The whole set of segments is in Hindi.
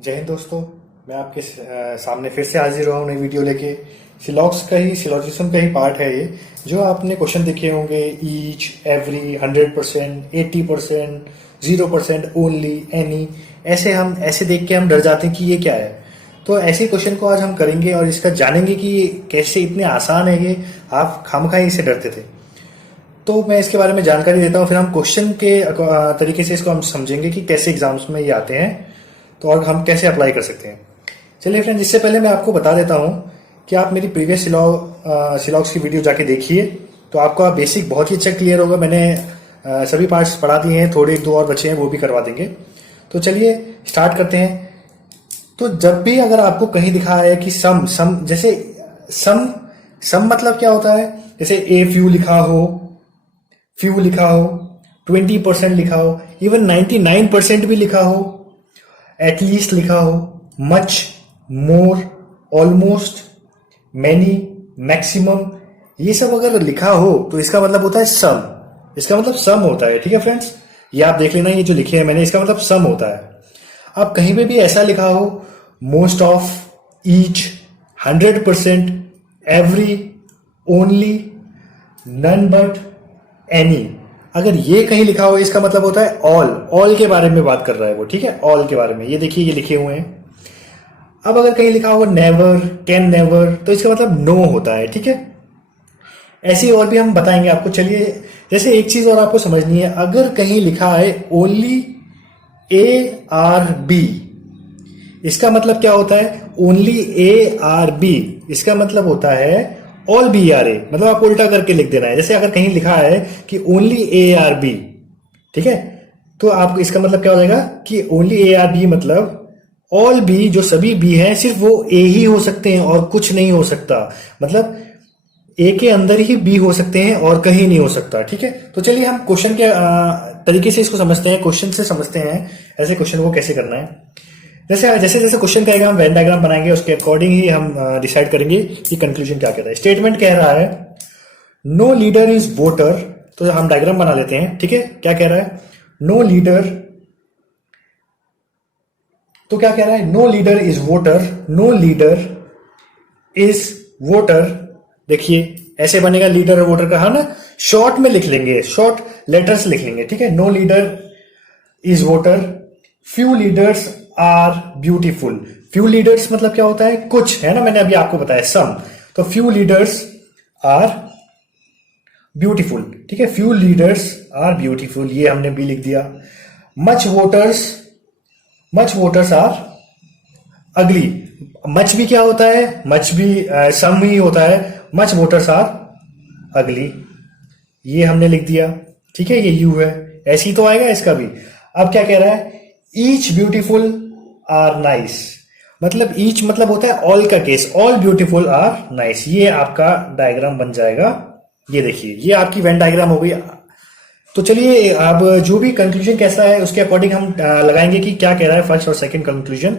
जय हिंद दोस्तों। मैं आपके सामने फिर से हाजिर हुआ हूँ नई वीडियो लेके। सिलॉक्स का ही सिलॉजिज्म का ही पार्ट है ये। जो आपने क्वेश्चन देखे होंगे ईच, एवरी, 100%, 80%, 0%, ओनली, एनी, हम ऐसे देख के हम डर जाते हैं कि ये क्या है। तो ऐसे क्वेश्चन को आज हम करेंगे और इसका जानेंगे कि ये कैसे इतने आसान है, ये आप खामखाई इससे डरते थे। तो मैं इसके बारे में जानकारी देता हूँ, फिर हम क्वेश्चन के तरीके से इसको हम समझेंगे कि कैसे एग्जाम्स में ये आते हैं, तो और हम कैसे अप्लाई कर सकते हैं। चलिए फ्रेंड्स, इससे पहले मैं आपको बता देता हूँ कि आप मेरी प्रीवियस सिलॉक्स की वीडियो जाके देखिए, तो आपका बेसिक बहुत ही अच्छा क्लियर होगा। मैंने सभी पार्ट्स पढ़ा दिए हैं, थोड़े दो और बचे हैं वो भी करवा देंगे। तो चलिए स्टार्ट करते हैं। तो जब भी अगर आपको कहीं दिखा है कि सम जैसे सम मतलब क्या होता है, जैसे ए फ्यू लिखा हो, 20% लिखा हो, इवन 99% भी लिखा हो, एटलीस्ट लिखा हो, मच, मोर, ऑलमोस्ट, मैनी, मैक्सिमम, ये सब अगर लिखा हो तो इसका मतलब होता है सम। इसका मतलब सम होता है। ठीक है फ्रेंड्स, ये आप देख लेना, ये जो लिखे हैं मैंने, इसका मतलब सम होता है। अब कहीं पे भी ऐसा लिखा हो, most of, each, 100%, every, only, none but, any, अगर ये कहीं लिखा हो इसका मतलब होता है ऑल के बारे में बात कर रहा है वो। ठीक है, ऑल के बारे में। ये देखिए, ये लिखे हुए हैं। अब अगर कहीं लिखा होगा नेवर, कैन नेवर, तो इसका मतलब नो होता है। ठीक है, ऐसे और भी हम बताएंगे आपको। चलिए, जैसे एक चीज और आपको समझनी है, अगर कहीं लिखा है ओनली ARB, इसका मतलब क्या होता है? ओनली ARB, इसका मतलब होता है ऑल BRA। मतलब आप उल्टा करके लिख देना है। जैसे अगर कहीं लिखा है कि ओनली ARB, ठीक है, तो आपको इसका मतलब क्या हो जाएगा कि ओनली ARB मतलब ऑल बी, जो सभी बी हैं सिर्फ वो ए ही हो सकते हैं और कुछ नहीं हो सकता। मतलब ए के अंदर ही बी हो सकते हैं और कहीं नहीं हो सकता। ठीक है, तो चलिए हम क्वेश्चन के तरीके से इसको समझते हैं, क्वेश्चन से समझते हैं ऐसे क्वेश्चन को कैसे करना है। जैसे जैसे जैसे क्वेश्चन कहेगा हम वेन डायग्राम बनाएंगे, उसके अकॉर्डिंग ही हम डिसाइड करेंगे कि कंक्लूजन क्या कहता है। स्टेटमेंट कह रहा है नो लीडर इज वोटर, तो हम डायग्राम बना लेते हैं। ठीक है, क्या कह रहा है? नो लीडर, तो क्या कह रहा है? No leader is voter, no leader is voter. देखिए ऐसे बनेगा लीडर और वोटर का, है ना, शॉर्ट में लिख लेंगे, शॉर्ट लेटर्स लिख लेंगे। ठीक है, no leader is voter, few leaders are beautiful. Few leaders मतलब क्या होता है? कुछ, है ना, मैंने अभी आपको बताया सम। तो फ्यू लीडर्स आर ब्यूटीफुल। ठीक है, फ्यू लीडर्स आर ब्यूटीफुल, ये हमने भी लिख दिया। Much voters are ugly. Much भी क्या होता है? मच भी सम ही होता है। मच वोटर्स आर अगली, ये हमने लिख दिया। ठीक है, ये यू है, ऐसे ही तो आएगा इसका भी। अब क्या कह रहा है? ईच ब्यूटीफुल आर नाइस, मतलब ईच मतलब होता है ऑल का case, all beautiful are nice. ये आपका डायग्राम बन जाएगा। ये देखिए, ये आपकी वेन डायग्राम हो गई। तो चलिए अब जो भी कंक्लूजन कैसा है उसके अकॉर्डिंग हम लगाएंगे कि क्या कह रहा है फर्स्ट और सेकंड कंक्लूजन।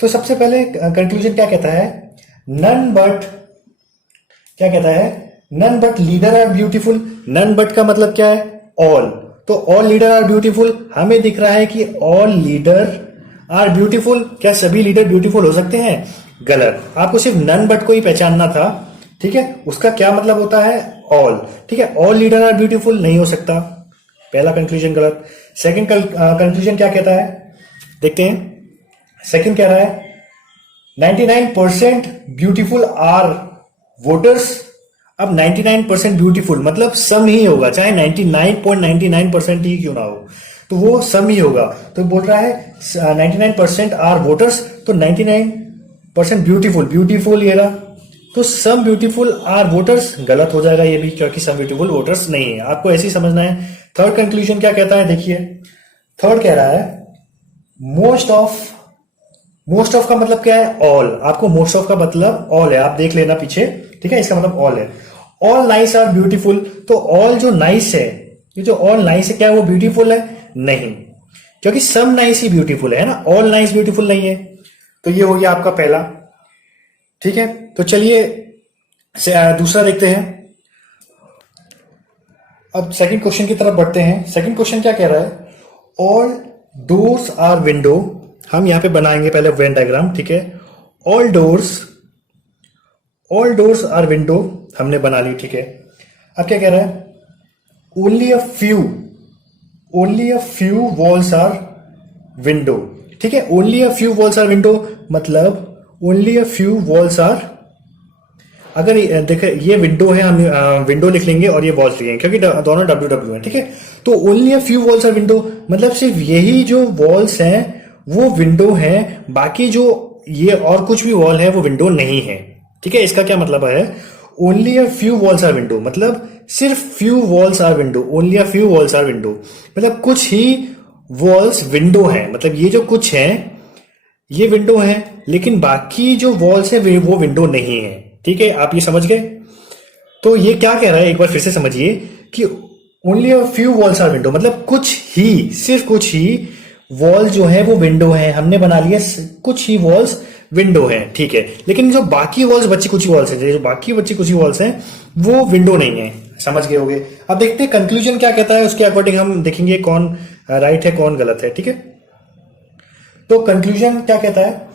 तो सबसे पहले कंक्लूजन क्या कहता है? नन बट, क्या कहता है? None but leader are beautiful. None but का मतलब क्या है? ऑल। तो ऑल लीडर आर ब्यूटीफुल, हमें दिख रहा है कि ऑल लीडर आर ब्यूटीफुल। क्या सभी लीडर ब्यूटीफुल हो सकते हैं? गलत, आपको सिर्फ नन बट को ही पहचानना था। ठीक है, उसका क्या मतलब होता है? ऑल। ठीक है, ऑल लीडर आर ब्यूटीफुल नहीं हो सकता, पहला कंक्लूजन गलत। सेकंड कंक्लूजन क्या कहता है, देखते हैं। सेकंड कह रहा है 99% ब्यूटीफुल आर वोटर्स। अब 99% ब्यूटीफुल मतलब सम ही होगा, चाहे 99.99% ही क्यों ना हो, तो वो सम ही होगा। तो बोल रहा है 99% आर वोटर्स, तो 99% ब्यूटीफुल ये रहा। तो सम ब्यूटीफुल आर वोटर्स गलत हो जाएगा ये भी, क्योंकि सम ब्यूटीफुल वोटर्स नहीं है। आपको ऐसे ही समझना है। थर्ड कंक्लूजन क्या कहता है, देखिए। थर्ड कह रहा है मोस्ट ऑफ का मतलब क्या है? ऑल। आपको मोस्ट ऑफ का मतलब ऑल है, आप देख लेना पीछे। ठीक है, इसका मतलब ऑल है। ऑल नाइस आर ब्यूटीफुल, तो ऑल जो नाइस है, ये जो ऑल नाइस है, क्या वो ब्यूटीफुल है? नहीं, क्योंकि सम नाइस ही ब्यूटीफुल है ना, ऑल नाइस ब्यूटीफुल नहीं है। तो ये हो गया आपका पहला। ठीक है, तो चलिए दूसरा देखते हैं। अब सेकंड क्वेश्चन की तरफ बढ़ते हैं। सेकंड क्वेश्चन क्या कह रहा है? ऑल डोर्स आर विंडो, हम यहाँ पे बनाएंगे पहले वेन डायग्राम, ठीक है। ऑल डोर्स आर विंडो हमने बना ली, ठीक है। अब क्या कह रहा है, only a few walls are window, ठीक है। Only a few walls are window मतलब only a few walls are, अगर देखे ये विंडो है, हम विंडो लिख लेंगे और ये वॉल्स लिखेंगे क्योंकि दोनों डब्ल्यू है, ठीक है। तो only a few walls are window मतलब सिर्फ यही जो वॉल्स हैं वो विंडो हैं, बाकी जो ये और कुछ भी वॉल है वो विंडो नहीं है, ठीक है। इसका क्या मतलब है, only a few walls are window मतलब सिर्फ few walls are window, only a few walls are window मतलब कुछ ही वॉल्स विंडो है, मतलब ये जो कुछ है ये विंडो है, लेकिन बाकी जो वॉल्स है वो विंडो नहीं है, ठीक है। आप ये समझ गए। तो ये क्या कह रहा है, एक बार फिर से समझिए कि only a few walls are window मतलब सिर्फ कुछ ही वॉल जो है वो विंडो है, हमने बना लिया कुछ ही वॉल्स विंडो है, ठीक है। लेकिन जो बाकी वॉल्स बची कुछ वॉल्स है, जो बाकी बची कुछ वॉल्स हैं वो विंडो नहीं है, समझ गए होंगे। अब देखते हैं कंक्लूजन क्या कहता है, उसके अकॉर्डिंग हम देखेंगे कौन राइट है कौन गलत है, ठीक है। तो कंक्लूजन क्या कहता है,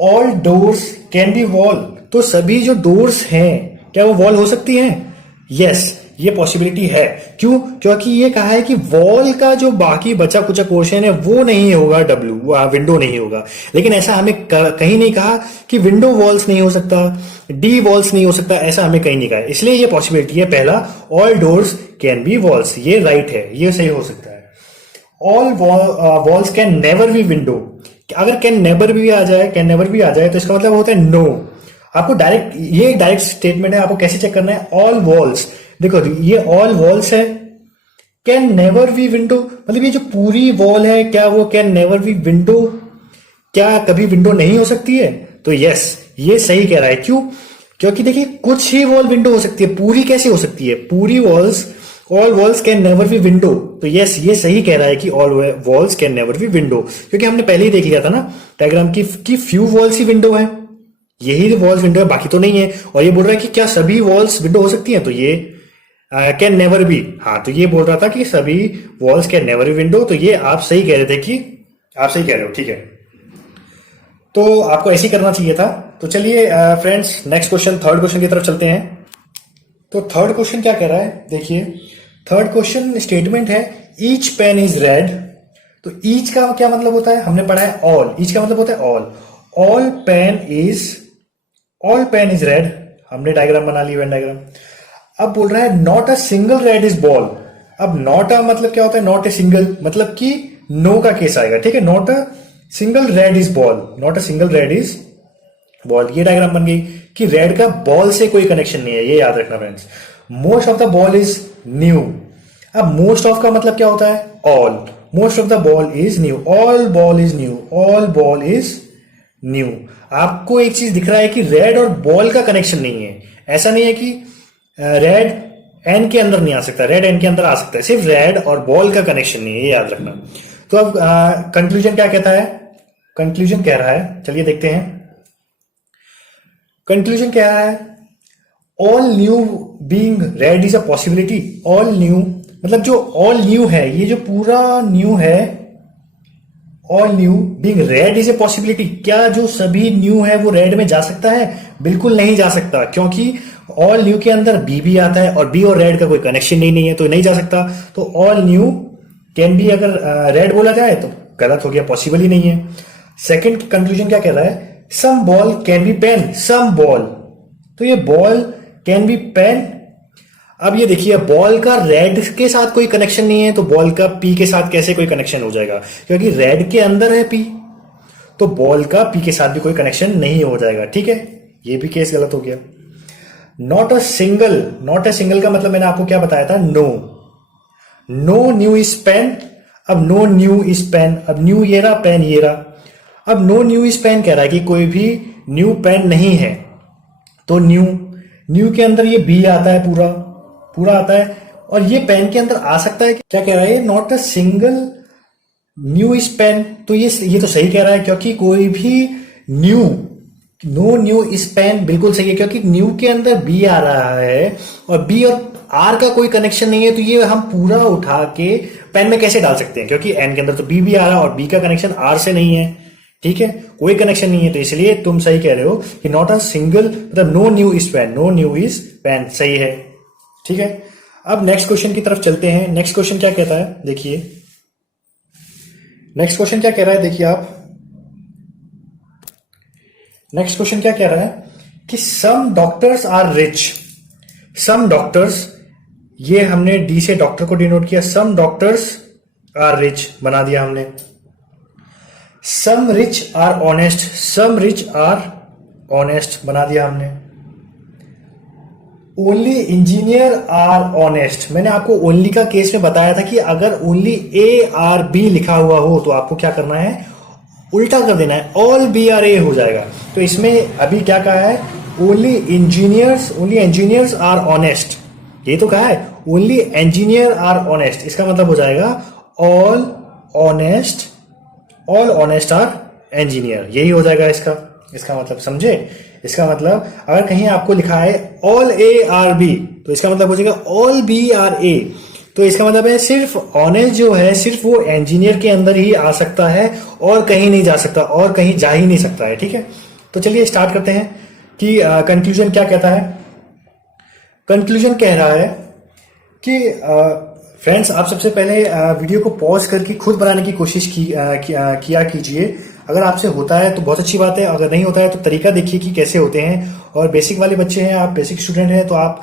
all doors can be wall, तो सभी जो डोर्स हैं क्या वो वॉल हो सकती हैं, यस ये पॉसिबिलिटी है। क्यों, क्योंकि ये कहा है कि वॉल का जो बाकी बचा कुचा पोर्शन है वो नहीं होगा विंडो नहीं होगा। लेकिन ऐसा हमें कहीं नहीं कहा कि विंडो वॉल्स नहीं हो सकता, डी वॉल्स नहीं हो सकता, ऐसा हमें कहीं नहीं कहा, इसलिए ये पॉसिबिलिटी है पहला, all doors can be walls, ये राइट है, ये सही हो सकता है। All walls can never be window, अगर कैन नेवर भी आ जाए तो इसका मतलब होता है नो। आपको डायरेक्ट स्टेटमेंट है, आपको कैसे चेक करना है, ऑल वॉल्स, देखो ये ऑल वॉल्स है, कैन नेवर बी विंडो मतलब ये जो पूरी वॉल है क्या वो कैन नेवर बी विंडो, क्या कभी विंडो नहीं हो सकती है, तो यस ये सही कह रहा है। क्यों, क्योंकि देखिए कुछ ही वॉल विंडो हो सकती है, पूरी कैसे हो सकती है, पूरी walls, all walls can never be window, तो यस ये सही कह रहा है कि all walls can never be window, क्योंकि हमने पहले ही देख लिया था ना डायग्राम की फ्यू वॉल्स ही विंडो है, यही वॉल्स विंडो है बाकी तो नहीं है। और ये बोल रहा है कि क्या सभी वॉल्स विंडो हो सकती हैं, तो ये कैन नेवर बी, हाँ तो ये बोल रहा था कि सभी walls can never be window, तो ये आप सही कह रहे थे कि आप सही कह रहे हो, ठीक है। तो आपको ऐसे ही करना चाहिए था। तो चलिए friends next question, third question की तरफ चलते हैं। तो थर्ड क्वेश्चन क्या कह रहा है, देखिए थर्ड क्वेश्चन स्टेटमेंट है ईच पेन इज रेड, तो ईच का क्या मतलब होता है, हमने पढ़ा है ऑल, ईच का मतलब होता है ऑल पेन इज रेड, हमने डायग्राम बना ली, वेन डायग्राम। अब बोल रहा है not a single red is ball, अब नॉट अ मतलब क्या होता है, नॉट ए सिंगल मतलब कि नो का केस आएगा, ठीक है। Not a single red is ball, not a single red is ball, ये डायग्राम बन गई कि रेड का बॉल से कोई कनेक्शन नहीं है, ये याद रखना friends. Most of the ball is new, अब मोस्ट ऑफ का मतलब क्या होता है, all, most of the ball is new, all ball is new, all ball is new. आपको एक चीज दिख रहा है कि रेड और बॉल का कनेक्शन नहीं है, ऐसा नहीं है कि रेड एन के अंदर नहीं आ सकता, रेड एन के अंदर आ सकता है, सिर्फ रेड और बॉल का कनेक्शन नहीं है, ये याद रखना। तो अब कंक्लूजन क्या कहता है, कंक्लूजन कह रहा है, चलिए देखते हैं कंक्लूजन क्या है, all new being red is a possibility, all new मतलब जो ऑल न्यू है, ये जो पूरा न्यू है, all new being red is a possibility, क्या जो सभी न्यू है वो रेड में जा सकता है, बिल्कुल नहीं जा सकता, क्योंकि ऑल न्यू के अंदर बी भी आता है और बी और रेड का कोई कनेक्शन नहीं है, तो नहीं जा सकता। तो ऑल न्यू कैन बी, अगर रेड बोला जाए तो गलत हो गया, पॉसिबल ही नहीं है। सेकंड कंक्लूजन क्या कह रहा है, some ball can be pen, some ball, तो ये बॉल कैन बी पेन। अब ये देखिए बॉल का रेड के साथ कोई कनेक्शन नहीं है, तो बॉल का पी के साथ कैसे कोई कनेक्शन हो जाएगा, क्योंकि रेड के अंदर है पी, तो बॉल का पी के साथ भी कोई कनेक्शन नहीं हो जाएगा, ठीक है, ये भी केस गलत हो गया। नॉट अ सिंगल का मतलब मैंने आपको क्या बताया था, नो न्यू इज पेन, अब नो न्यू इज पेन, अब न्यू ये रहा, पेन ये रहा, अब नो न्यू इज पेन कह रहा है कि कोई भी न्यू पेन नहीं है, तो न्यू के अंदर ये बी आता है, पूरा आता है, और ये पेन के अंदर आ सकता है, क्या कह रहा है, not a single new is pen, तो ये तो सही कह रहा है, क्योंकि कोई भी नो न्यू इज पेन बिल्कुल सही है, क्योंकि न्यू के अंदर बी आ रहा है और बी और आर का कोई कनेक्शन नहीं है, तो ये हम पूरा उठा के पेन में कैसे डाल सकते हैं, क्योंकि एन के अंदर तो बी भी आ रहा है और बी का कनेक्शन आर से नहीं है, ठीक है, कोई कनेक्शन नहीं है, तो इसलिए तुम सही कह रहे हो कि नॉट अ सिंगल, मतलब no new is pen, no new is pen, सही है। ठीक है, अब नेक्स्ट क्वेश्चन की तरफ चलते हैं। नेक्स्ट क्वेश्चन क्या कहता है, देखिए नेक्स्ट क्वेश्चन क्या कह रहा है, देखिए आप, नेक्स्ट क्वेश्चन क्या कह रहा है कि some doctors are rich, some doctors, ये हमने डी से डॉक्टर को डिनोट किया, सम डॉक्टर्स आर रिच बना दिया हमने, some rich are honest, some rich are honest बना दिया हमने, ओनली इंजीनियर आर ऑनेस्ट। मैंने आपको ओनली का केस में बताया था कि अगर ओनली ए आर बी लिखा हुआ हो तो आपको क्या करना है, उल्टा कर देना है, ऑल बी आर ए हो जाएगा। तो इसमें अभी क्या कहा है, ओनली इंजीनियर्स आर ऑनेस्ट, ये तो कहा है ओनली इंजीनियर आर ऑनेस्ट, इसका मतलब हो जाएगा ऑल ऑनेस्ट आर इंजीनियर, यही हो जाएगा इसका मतलब, समझे। इसका मतलब अगर कहीं आपको लिखा है ऑल ए आर बी, तो इसका मतलब हो जाएगा ऑल बी आर ए, तो इसका मतलब है सिर्फ ऑनेस्ट जो है सिर्फ वो इंजीनियर के अंदर ही आ सकता है और कहीं नहीं जा सकता, और कहीं जा ही नहीं सकता है। ठीक है, तो चलिए स्टार्ट करते हैं कि कंक्लूजन क्या कहता है। कंक्लूजन कह रहा है कि फ्रेंड्स, आप सबसे पहले वीडियो को पॉज करके खुद बनाने की कोशिश किया कीजिए। अगर आपसे होता है तो बहुत अच्छी बात है, अगर नहीं होता है तो तरीका देखिए कि कैसे होते हैं। और बेसिक वाले बच्चे हैं, आप बेसिक स्टूडेंट हैं, तो आप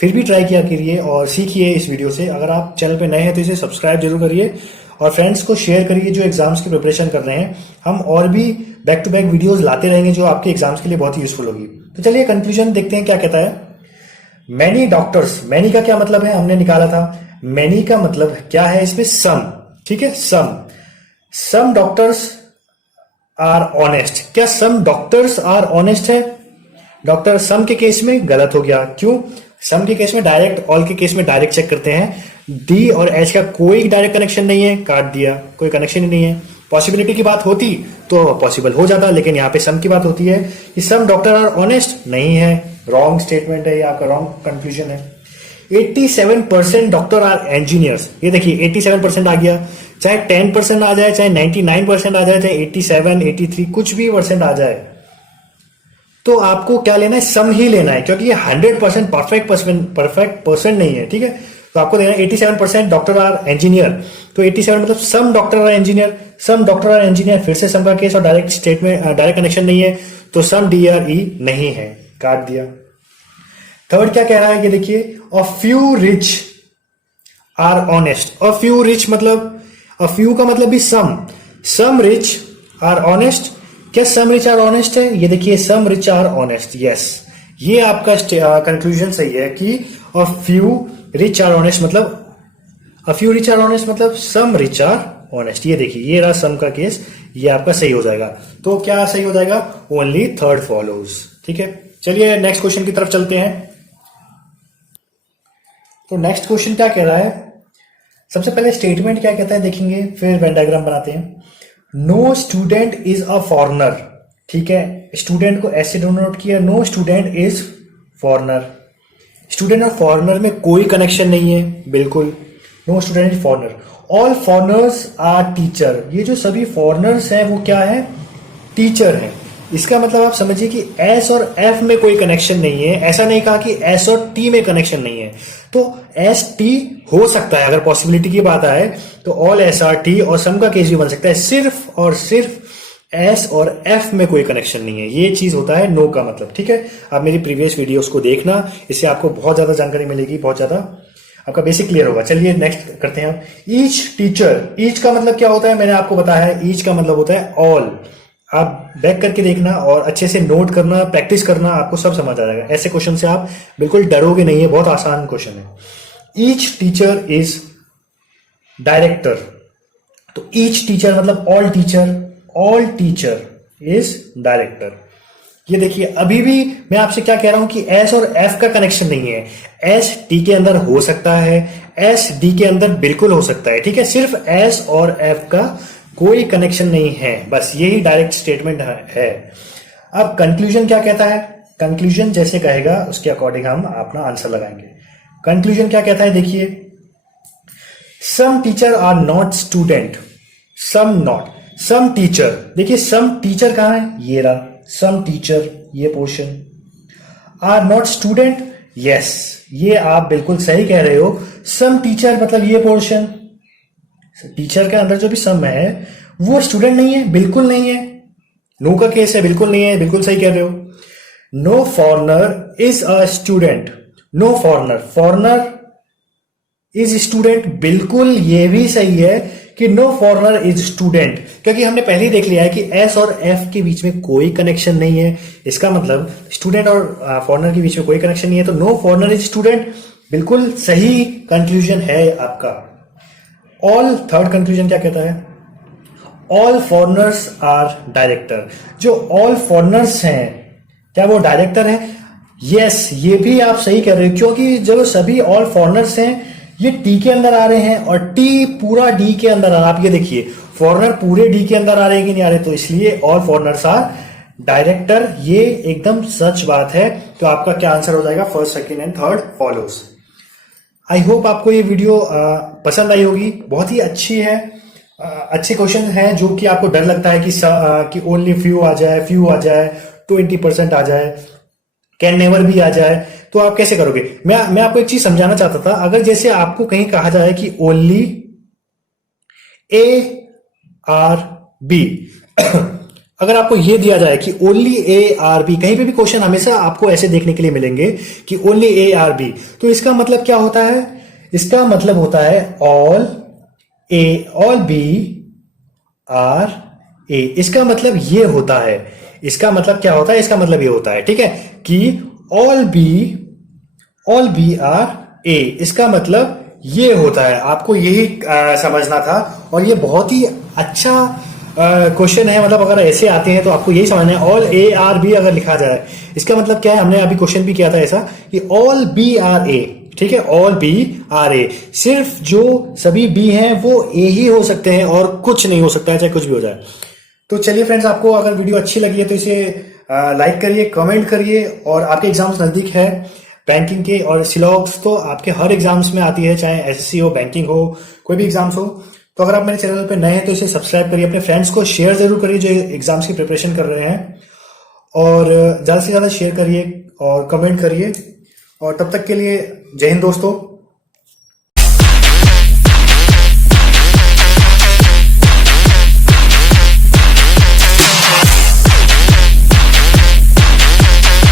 फिर भी ट्राई किया करिए और सीखिए इस वीडियो से। अगर आप चैनल पे नए हैं तो इसे सब्सक्राइब जरूर करिए और फ्रेंड्स को शेयर करिए जो एग्जाम्स की प्रिपरेशन कर रहे हैं। हम और भी बैक टू बैक वीडियोस लाते रहेंगे जो आपके एग्जाम्स के लिए बहुत ही यूजफुल होगी। तो चलिए कंक्लूजन देखते हैं क्या कहता है। मैनी डॉक्टर्स, मैनी का क्या मतलब है हमने निकाला था, मैनी का मतलब क्या है इसमें, सम। ठीक है, सम डॉक्टर्स आर ऑनेस्ट। क्या सम डॉक्टर्स आर ऑनेस्ट है? डॉक्टर सम के केस में गलत हो गया, क्यों? सम के केस में डायरेक्ट, ऑल के केस में डायरेक्ट चेक करते हैं। डी और एच का कोई डायरेक्ट कनेक्शन नहीं है, काट दिया, कोई कनेक्शन ही नहीं है। पॉसिबिलिटी की बात होती तो पॉसिबल हो जाता, लेकिन यहां पे सम की बात होती है कि सम डॉक्टर आर ऑनेस्ट, नहीं है, रॉन्ग स्टेटमेंट है, ये आपका रॉन्ग कंक्लूजन है। 87% डॉक्टर आर इंजीनियर्स, ये देखिए 87% आ गया, चाहे 10% आ जाए, चाहे 99% आ जाए, चाहे 87, 83 कुछ भी परसेंट आ जाए, तो आपको क्या लेना है, सम ही लेना है, क्योंकि ये 100% परफेक्ट परसेंट नहीं है। ठीक है, तो आपको देना 87% डॉक्टर आर इंजीनियर, तो 87 मतलब सम डॉक्टर आर इंजीनियर, सम डॉक्टर आर इंजीनियर, फिर से सम का केस और डायरेक्ट स्टेटमेंट, डायरेक्ट कनेक्शन नहीं है, तो सम डी आर ई नहीं है, काट दिया। थर्ड क्या कह रहा है, ये देखिए, a few rich are honest. A few rich मतलब, अ फ्यू का मतलब भी सम रिच आर ऑनेस्ट। क्या सम रिच आर ऑनेस्ट है? ये देखिए, some rich are honest, yes, ये आपका कंक्लूजन सही है कि a few rich are honest मतलब, a few rich are honest मतलब सम रिच आर ऑनेस्ट। ये देखिए, ये रहा सम का केस, ये आपका सही हो जाएगा। तो क्या सही हो जाएगा? Only third follows. ठीक है, चलिए नेक्स्ट क्वेश्चन की तरफ चलते हैं। तो नेक्स्ट क्वेश्चन क्या कह रहा है, सबसे पहले स्टेटमेंट क्या कहता है देखेंगे, फिर वेन डायग्राम बनाते हैं। No student is a foreigner. ठीक है, स्टूडेंट को ऐसे डिनोट किया, no student is foreigner. Student और फॉरनर में कोई कनेक्शन नहीं है, बिल्कुल, no student is foreigner. All foreigners are teacher. ये जो सभी फॉरनर्स हैं वो क्या है, टीचर है। इसका मतलब आप समझिए कि एस और एफ में कोई कनेक्शन नहीं है, ऐसा नहीं कहा कि एस और टी में कनेक्शन नहीं है, तो एस टी हो सकता है, अगर पॉसिबिलिटी की बात आए तो ऑल एस आर टी और सम का केस भी बन सकता है, सिर्फ और सिर्फ एस और एफ में कोई कनेक्शन नहीं है, ये चीज होता है नो का मतलब। ठीक है, आप मेरी प्रीवियस वीडियोस को देखना, इससे आपको बहुत ज्यादा जानकारी मिलेगी, बहुत ज्यादा आपका बेसिक क्लियर होगा। चलिए नेक्स्ट करते हैं हम। ईच टीचर, ईच का मतलब क्या होता है, मैंने आपको बताया है, ईच का मतलब होता है ऑल। आप बैक करके देखना और अच्छे से नोट करना, प्रैक्टिस करना, आपको सब समझ आ जाएगा। ऐसे क्वेश्चन से आप बिल्कुल डरोगे नहीं है, बहुत आसान क्वेश्चन है। ईच टीचर इज डायरेक्टर, तो ईच टीचर मतलब ऑल टीचर इज डायरेक्टर। ये देखिए, अभी भी मैं आपसे क्या कह रहा हूं कि एस और एफ का कनेक्शन नहीं है, एस टी के अंदर हो सकता है, एस डी के अंदर बिल्कुल हो सकता है। ठीक है, सिर्फ एस और एफ का कोई कनेक्शन नहीं है, बस यही डायरेक्ट स्टेटमेंट है। अब कंक्लूजन क्या कहता है, कंक्लूजन जैसे कहेगा उसके अकॉर्डिंग हम अपना आंसर लगाएंगे। कंक्लूजन क्या कहता है देखिए, some teacher are not student, some not, some teacher, देखिए सम टीचर कहां है, ये रहा सम टीचर, ये portion. Are not student, yes ये आप बिल्कुल सही कह रहे हो, सम टीचर मतलब ये पोर्शन, टीचर के अंदर जो भी सम है वो स्टूडेंट नहीं है, बिल्कुल नहीं है, नो का केस है, बिल्कुल नहीं है, बिल्कुल सही कह रहे हो। No foreigner is a student, no foreigner, foreigner is student, बिल्कुल ये भी सही है कि नो फॉरनर इज स्टूडेंट, क्योंकि हमने पहले ही देख लिया है कि एस और एफ के बीच में कोई कनेक्शन नहीं है, इसका मतलब स्टूडेंट और फॉरनर के बीच में कोई कनेक्शन नहीं है, तो नो फॉरनर इज स्टूडेंट बिल्कुल सही कंक्लूजन है आपका। ऑल, थर्ड कंक्लूजन क्या कहता है, ऑल फॉरनर्स आर डायरेक्टर, जो ऑल फॉरनर्स हैं क्या वो डायरेक्टर हैं, यस ये भी आप सही कह रहे हो, क्योंकि जब सभी ऑल फॉरनर्स हैं ये टी के अंदर आ रहे हैं और टी पूरा डी के अंदर आ रहा है, आप ये देखिए फॉरनर पूरे डी के अंदर आ रहे हैं कि नहीं आ रहे, तो इसलिए ऑल फॉरनर्स आर डायरेक्टर, ये एकदम सच बात है। तो आपका क्या आंसर हो जाएगा, first second and third follows. I hope आपको ये वीडियो पसंद आई होगी, बहुत ही अच्छी है, अच्छे क्वेश्चन हैं जो कि आपको डर लगता है कि ओनली फ्यू आ जाए 20% आ जाए, कैन नेवर भी आ जाए, तो आप कैसे करोगे। मैं आपको एक चीज समझाना चाहता था, अगर जैसे आपको कहीं कहा जाए कि ओनली ए आर बी अगर आपको ये दिया जाए कि ओनली ए आर बी, कहीं पे भी क्वेश्चन हमेशा आपको ऐसे देखने के लिए मिलेंगे कि ओनली ए आर बी, तो इसका मतलब क्या होता है, इसका मतलब होता है all A all B are A, इसका मतलब ये होता है, इसका मतलब क्या होता है, इसका मतलब ये होता है, ठीक है, कि ऑल बी आर ए, इसका मतलब ये होता है, आपको यही समझना था। और ये बहुत ही अच्छा क्वेश्चन है, मतलब अगर ऐसे आते हैं तो आपको यही समझना है, ऑल ए आर बी अगर लिखा जाए इसका मतलब क्या है, हमने अभी क्वेश्चन भी किया था ऐसा कि ऑल बी आर ए, ठीक है, ऑल बी आर ए, सिर्फ जो सभी बी हैं वो ए ही हो सकते हैं और कुछ नहीं हो सकता है, चाहे कुछ भी हो जाए। तो चलिए फ्रेंड्स, आपको अगर वीडियो अच्छी लगी है तो इसे लाइक करिए, कमेंट करिए, और आपके एग्जाम्स नजदीक है बैंकिंग के, और सिलॉग्स तो आपके हर एग्जाम्स में आती है, चाहे एसएससी हो, बैंकिंग हो, कोई भी एग्जाम्स हो। तो अगर आप मेरे चैनल पे नए हैं तो इसे सब्सक्राइब करिए, अपने फ्रेंड्स को शेयर जरूर करिए जो एग्जाम्स की प्रिपरेशन कर रहे हैं, और ज्यादा से ज्यादा शेयर करिए और कमेंट करिए, और तब तक के लिए जय हिंद दोस्तों।